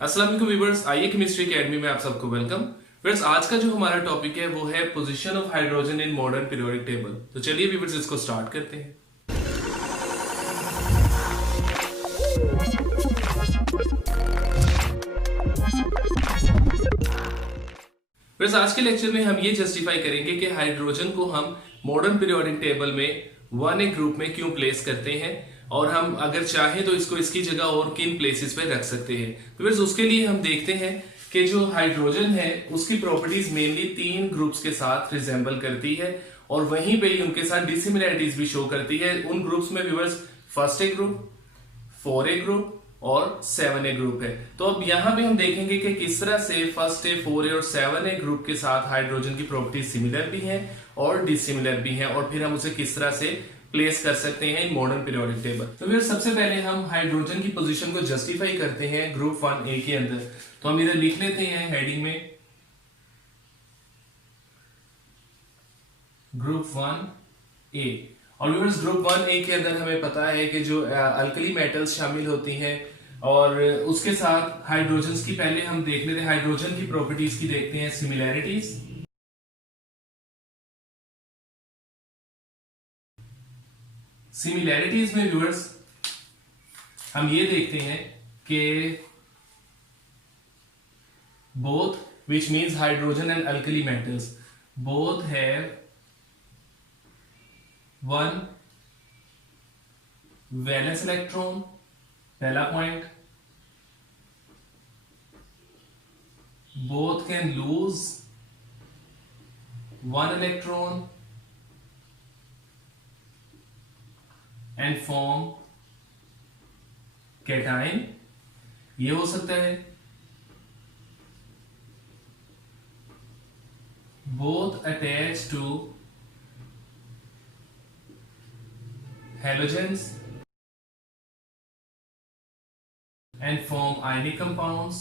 अस्सलाम वालेकुम व्यूअर्स, आइए केमिस्ट्री एकेडमी में आप सबको वेलकम। व्यूअर्स, आज का जो हमारा टॉपिक है वो है position of hydrogen in modern periodic table. तो चलिए व्यूअर्स इसको स्टार्ट करते हैं। व्यूअर्स, आज के लेक्चर में हम ये जस्टिफाई करेंगे कि हाइड्रोजन को हम मॉडर्न पीरियोडिक टेबल में 1A ग्रुप में क्यों प्लेस करते हैं और हम अगर चाहें तो इसको इसकी जगह और किन प्लेसेस पे रख सकते हैं। तो फिर उसके लिए हम देखते हैं कि जो हाइड्रोजन है उसकी प्रॉपर्टीज मेनली 3 ग्रुप्स के साथ रिजेंबल करती है और वहीं पे ही उनके साथ डिसिमिलैरिटीज भी शो करती है। उन ग्रुप्स में viewers first A group, 4A group और 7A ग्रुप है। तो अब यहां पे हम देखेंगे कि किस तरह से फर्स्ट ए, 4A और 7A ग्रुप के साथ हाइड्रोजन की प्रॉपर्टीज सिमिलर भी हैं और डिसिमिलर भी हैं और फिर हम उसे किस तरह से प्लेस कर सकते हैं इन मॉडर्न पीरियोडिक टेबल। तो फिर सबसे पहले हम हाइड्रोजन की पोजीशन को जस्टिफाई करते हैं ग्रुप 1A के अंदर। तो हम इधर लिख लेते हैं हेडिंग में ग्रुप 1A। और व्यूअर्स, ग्रुप 1A के अंदर हमें पता है कि जो अल्कली मेटल्स शामिल होती हैं और उसके साथ हाइड्रोजन की पहले हम देख लेते हैं, हाइड्रोजन की प्रॉपर्टीज की देखते हैं सिमिलैरिटीज। सिमिलैरिटीज में व्यूअर्स हम ये देखते हैं कि both which means hydrogen and alkali metals both have one valence electron, पहला point. Both can lose one electron and form cation, ये हो सकता है। Both attach to halogens and form ionic compounds।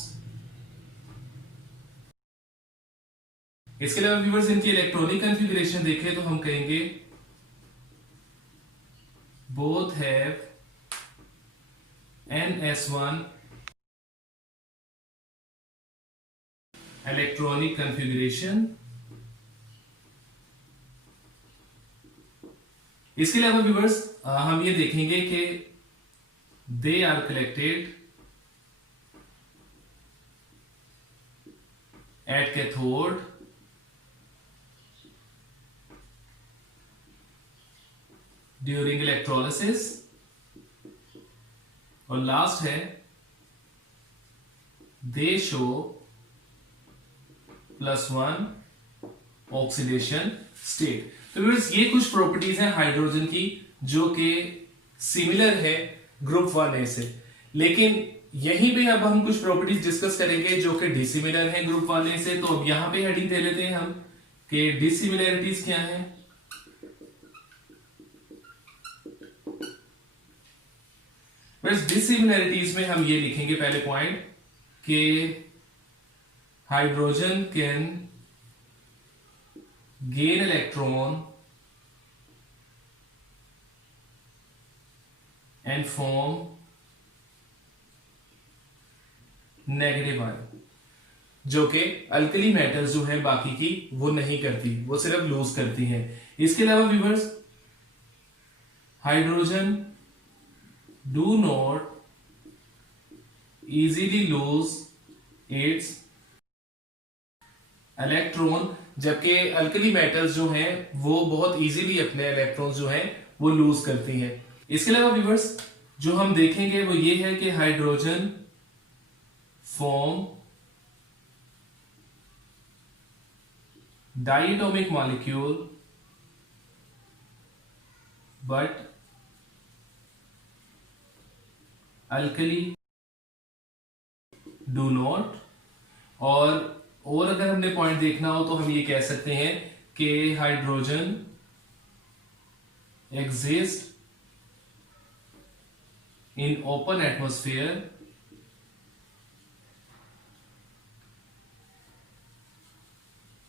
इसके अलावा व्यूअर्स इनकी इलेक्ट्रॉनिक कॉन्फ़िगरेशन देखें तो हम कहेंगे both have NS1 electronic configuration। इसके अलावा व्यूअर्स हम ये देखेंगे कि they are collected at cathode during electrolysis. और लास्ट है दे शो +1 ऑक्सीडेशन स्टेट। तो व्यूअर्स, ये कुछ प्रॉपर्टीज हैं हाइड्रोजन की जो कि सिमिलर है ग्रुप 1A से। लेकिन यहीं पे अब हम कुछ प्रॉपर्टीज डिस्कस करेंगे जो कि डिसिमिलर है ग्रुप 1A से। तो अब यहां पे हेडिंग दे लेते हैं हम कि डिसिमिलरिटीज क्या है। डिसिमिलरिटीज में हम ये लिखेंगे पहले पॉइंट कि hydrogen can gain electron and form negative ion, जो कि अल्कली मेटल्स जो है बाकी की वो नहीं करती, वो सिर्फ लूज करती हैं। इसके अलावा viewers, hydrogen do not easily lose its electron, जबकि अल्कली मेटल्स जो हैं वो बहुत इजीली अपने इलेक्ट्रॉन्स जो हैं वो लूज करती हैं। इसके अलावा व्यूअर्स जो हम देखेंगे वो ये है कि hydrogen form diatomic molecule but alkali do not. और अगर हमने पॉइंट देखना हो तो हम ये कह सकते हैं कि hydrogen exist in open atmosphere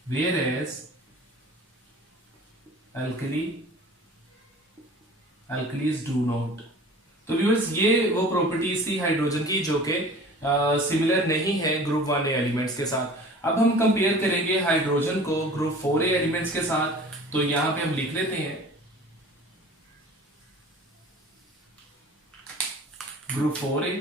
whereas alkalis do not। तो व्यूअर्स, ये वो प्रॉपर्टीज थी हाइड्रोजन की जो कि सिमिलर नहीं है ग्रुप 1A एलिमेंट्स के साथ। अब हम कंपेयर करेंगे हाइड्रोजन को ग्रुप 4A एलिमेंट्स के साथ। तो यहां पे हम लिख लेते हैं ग्रुप 4A,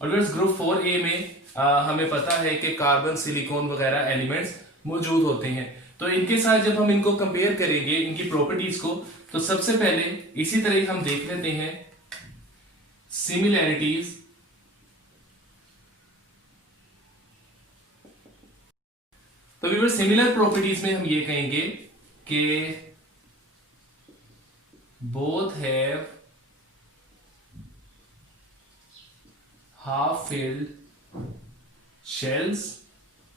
और ग्रुप 4A में हमें पता है कि कार्बन, सिलिकॉन वगैरह एलिमेंट्स मौजूद होते हैं। तो इनके साथ जब हम इनको कंपेयर करेंगे इनकी प्रॉपर्टीज को, तो सबसे पहले इसी तरह हम देख लेते हैं सिमिलैरिटीज। तो व्यूअर सिमिलर प्रॉपर्टीज में हम ये कहेंगे कि both have half filled shells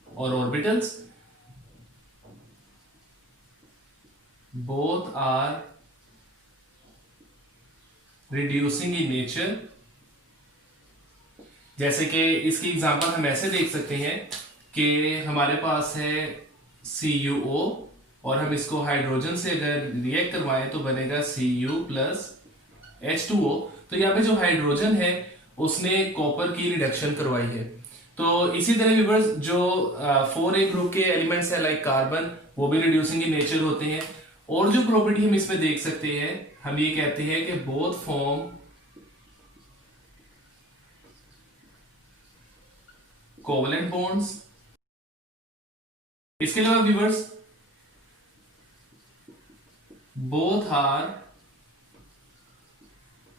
और orbitals, both are reducing in nature। जैसे कि इसकी एग्जांपल हम ऐसे देख सकते हैं कि हमारे पास है CuO और हम इसको हाइड्रोजन से अगर रिएक्ट करवाएं तो बनेगा Cu प्लस H2O। तो यहाँ पे जो हाइड्रोजन है उसने कॉपर की रिडक्शन करवाई है। तो इसी तरह व्यूअर्स जो 4A ग्रुप के एलिमेंट्स है लाइक कार्बन, वो भी रिड्यूसिंग इन नेचर होते हैं। और जो प्रॉपर्टी हम इसमें देख सकते हैं, हम ये कहते हैं कि बोथ फॉर्म कोवलेंट बॉन्ड्स। इसके अलावा viewers both are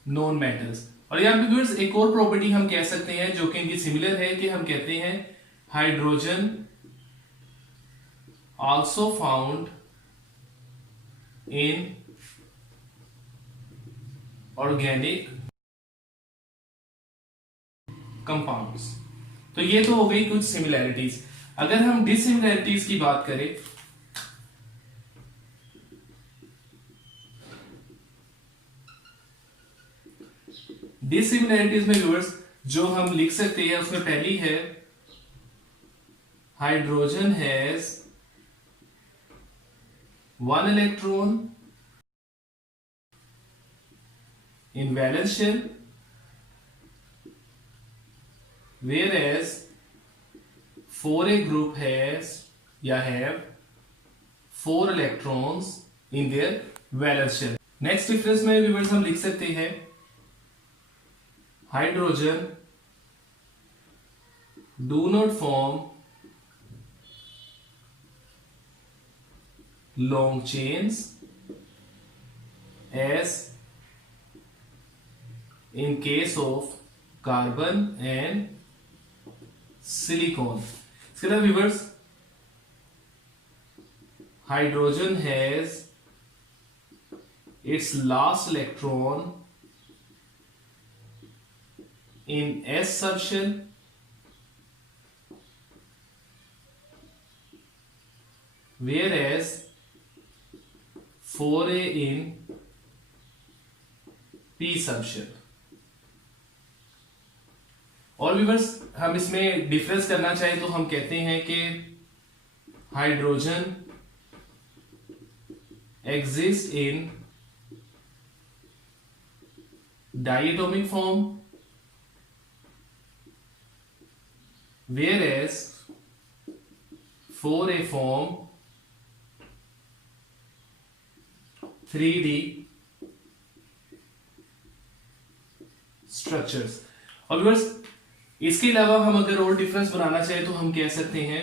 non metals. और यहां पे व्यूअर्स एक और प्रॉपर्टी हम कह सकते हैं जो कि इनकी सिमिलर है, कि हम कहते हैं hydrogen also found in organic compounds. तो ये तो हो गई कुछ सिमिलैरिटीज। अगर हम डिसिमिलैरिटीज की बात करें, डिसिमिलैरिटीज में व्यूअर्स जो हम लिख सकते हैं उसमें पहली है hydrogen has 1 electron in valence shell, whereas 4A group has या have 4 electrons in their valence shell। Next difference में व्यूअर्स हम लिख सकते हैं hydrogen do not form long chains as in case of carbon and silicon। इसके अलावा viewers hydrogen has its last electron in S subshell, whereas 4A in P subshell। और viewers हम इसमें डिफरेंस करना चाहें तो हम कहते हैं कि hydrogen exist in diatomic form, whereas 4A form 3D structures. और व्यूअर्स इसके अलावा हम अगर और डिफरेंस बनाना चाहे तो हम कह सकते हैं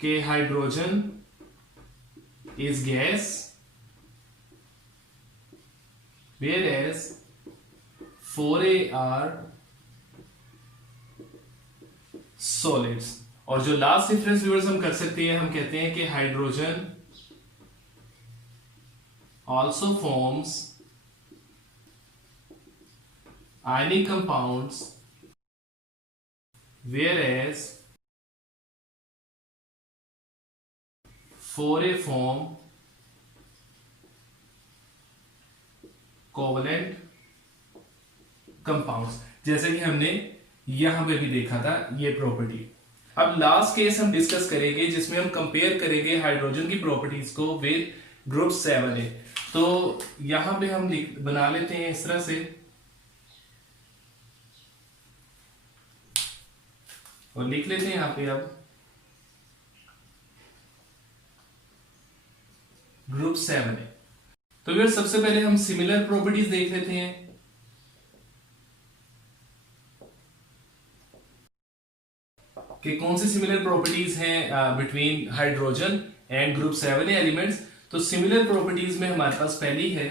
कि hydrogen is gas, whereas 4A are solids. और जो लास्ट डिफरेंस व्यूअर्स हम कर सकते हैं, हम कहते हैं कि hydrogen also forms ionic compounds, whereas 4A form covalent compounds, जैसे कि हमने यहां पे भी देखा था ये प्रॉपर्टी। अब लास्ट केस हम डिस्कस करेंगे जिसमें हम कंपेयर करेंगे हाइड्रोजन की प्रॉपर्टीज को विद ग्रुप 7A। तो यहां पे हम बना लेते हैं इस तरह से, और लिख लेते हैं यहां पे अब ग्रुप 7 है। तो फिर सबसे पहले हम सिमिलर प्रॉपर्टीज देख लेते हैं। कि कौन सी सिमिलर प्रॉपर्टीज हैं between hydrogen and group 7 elements. तो सिमिलर प्रॉपर्टीज में हमारे पास पहली है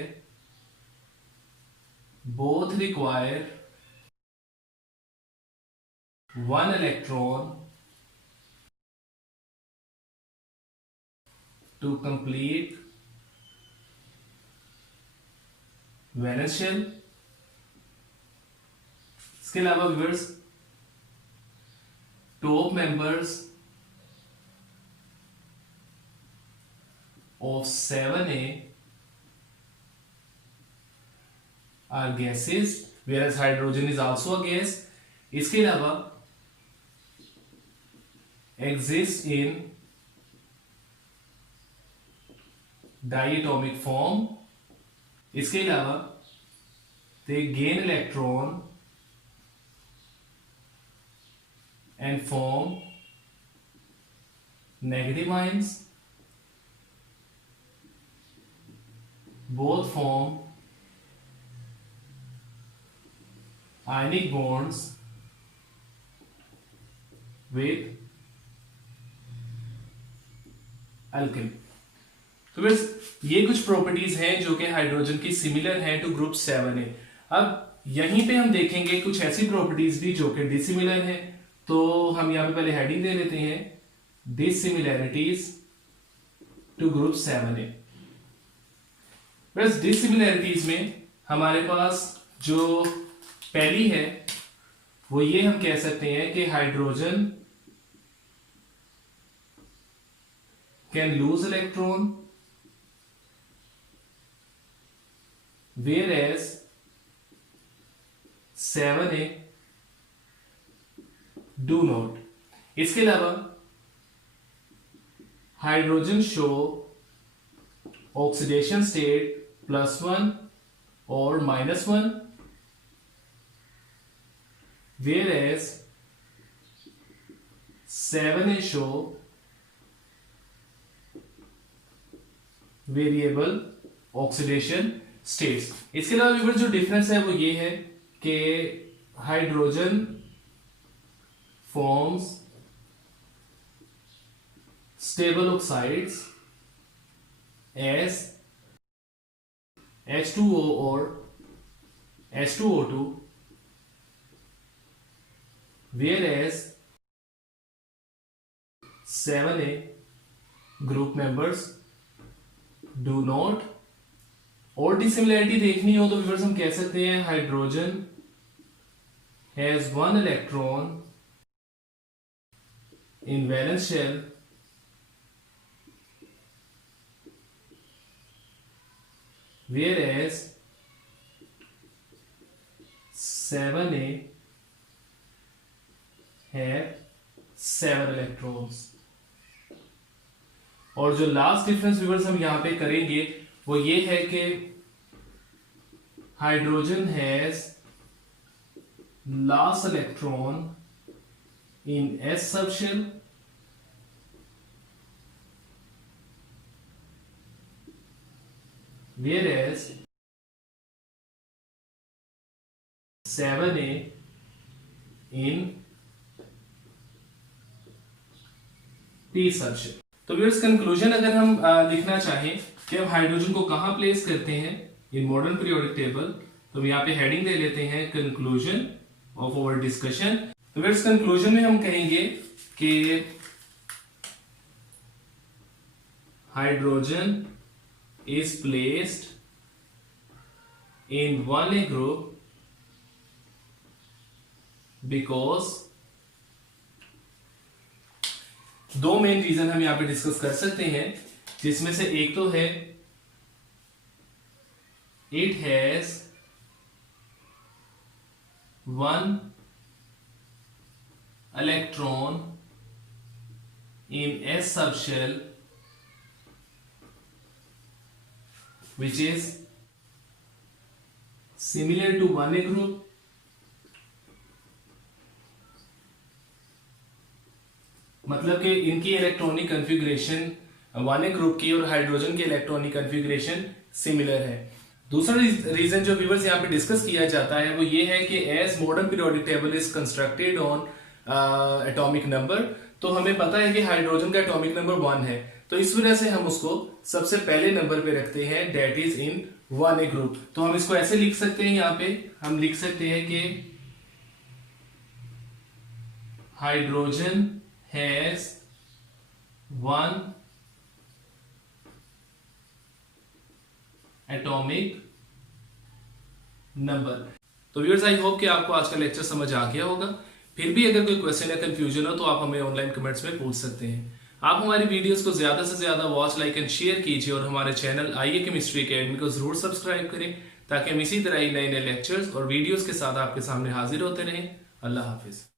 both require 1 electron to complete valence shell. इसके अलावा viewers top members of 7a are gases whereas hydrogen is also a gas। इसके अलावा exist in diatomic form। इसके अलावा they gain electron and form negative ions। both form ionic bonds with alkyl। तो बस ये कुछ प्रॉपर्टीज हैं जो कि हाइड्रोजन की सिमिलर हैं टू ग्रुप 7a। अब यहीं पे हम देखेंगे कुछ ऐसी प्रॉपर्टीज भी जो कि डिसिमिलर हैं। तो हम यहां पे पहले हेडिंग दे लेते हैं डिसिमिलैरिटीज टू ग्रुप 7a। बस डिसिमिलैरिटीज में हमारे पास जो पहली है वो ये हम कह सकते हैं कि hydrogen can lose electron whereas 7a do not। इसके अलावा हाइड्रोजन शो ऑक्सीडेशन स्टेट +1 और -1 whereas 7a show variable oxidation states. इसके अलावा व्यूअर जो डिफरेंस है वो ये है कि hydrogen forms stable oxides as H2O और H2O2 whereas 7a group members do not. और डिसिमिलैरिटी देखनी हो तो व्यूअर्स हम कह सकते हैं hydrogen has 1 electron in valence shell whereas 7a have 7 electrons. और जो लास्ट डिफरेंस व्यूअर्स हम यहां पे करेंगे वो ये है कि hydrogen has last electron in s subshell whereas 7a in p subshell. तो व्यूअर्स कंक्लूजन अगर हम लिखना चाहें कि हम हाइड्रोजन को कहां प्लेस करते हैं इन मॉडर्न पीरियोडिक टेबल, तो हम यहाँ पे हेडिंग दे लेते हैं कंक्लूजन ऑफ आवर डिस्कशन। तो व्यूअर्स कंक्लूजन में हम कहेंगे कि hydrogen is placed in 1a group because दो मेन रीजन हम यहां पे डिस्कस कर सकते हैं, जिसमें से एक तो है it has 1 electron in s subshell which is similar to 1a group, मतलब कि इनकी इलेक्ट्रॉनिक कॉन्फ़िगरेशन 1a ग्रुप की और हाइड्रोजन की इलेक्ट्रॉनिक कॉन्फ़िगरेशन सिमिलर है। दूसरा रीजन जो व्यूअर्स यहाँ पे डिस्कस किया जाता है वो ये है कि as modern periodic table is constructed on atomic number, तो हमें पता है कि हाइड्रोजन का एटॉमिक नंबर 1 है, तो इस वजह से हम उसको सबसे पहले नंबर पे रखते हैं, date is in 1a group. तो हम इसको ऐसे लिख सकते हैं, यहाँ पे हम लिख सकते हैं कि हाइड्रोजन हैज 1 एटॉमिक नंबर। तो व्यूअर्स आई होप कि आपको आज का लेक्चर समझ आ गया होगा। फिर भी अगर कोई क्वेश्चन या कंफ्यूजन हो तो आप हमें ऑनलाइन कमेंट्स में पूछ सकते हैं। आप हमारी वीडियोस को ज्यादा से ज्यादा वॉच, लाइक एंड शेयर कीजिए और हमारे चैनल आईए केमिस्ट्री अकेडमी को जरूर सब्सक्राइब करें ताकि हम इसी तरह ही नए नए लेक्चर्स और वीडियोस के साथ आपके सामने हाजिर होते रहें। अल्लाह हाफिज।